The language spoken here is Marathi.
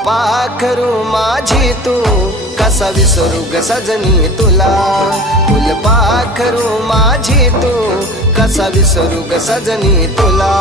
फुलपाखरू माझी तू कसा विसरू ग सजनी तुला फुलपाखरू माझी तू कसा विसरू ग सजनी तुला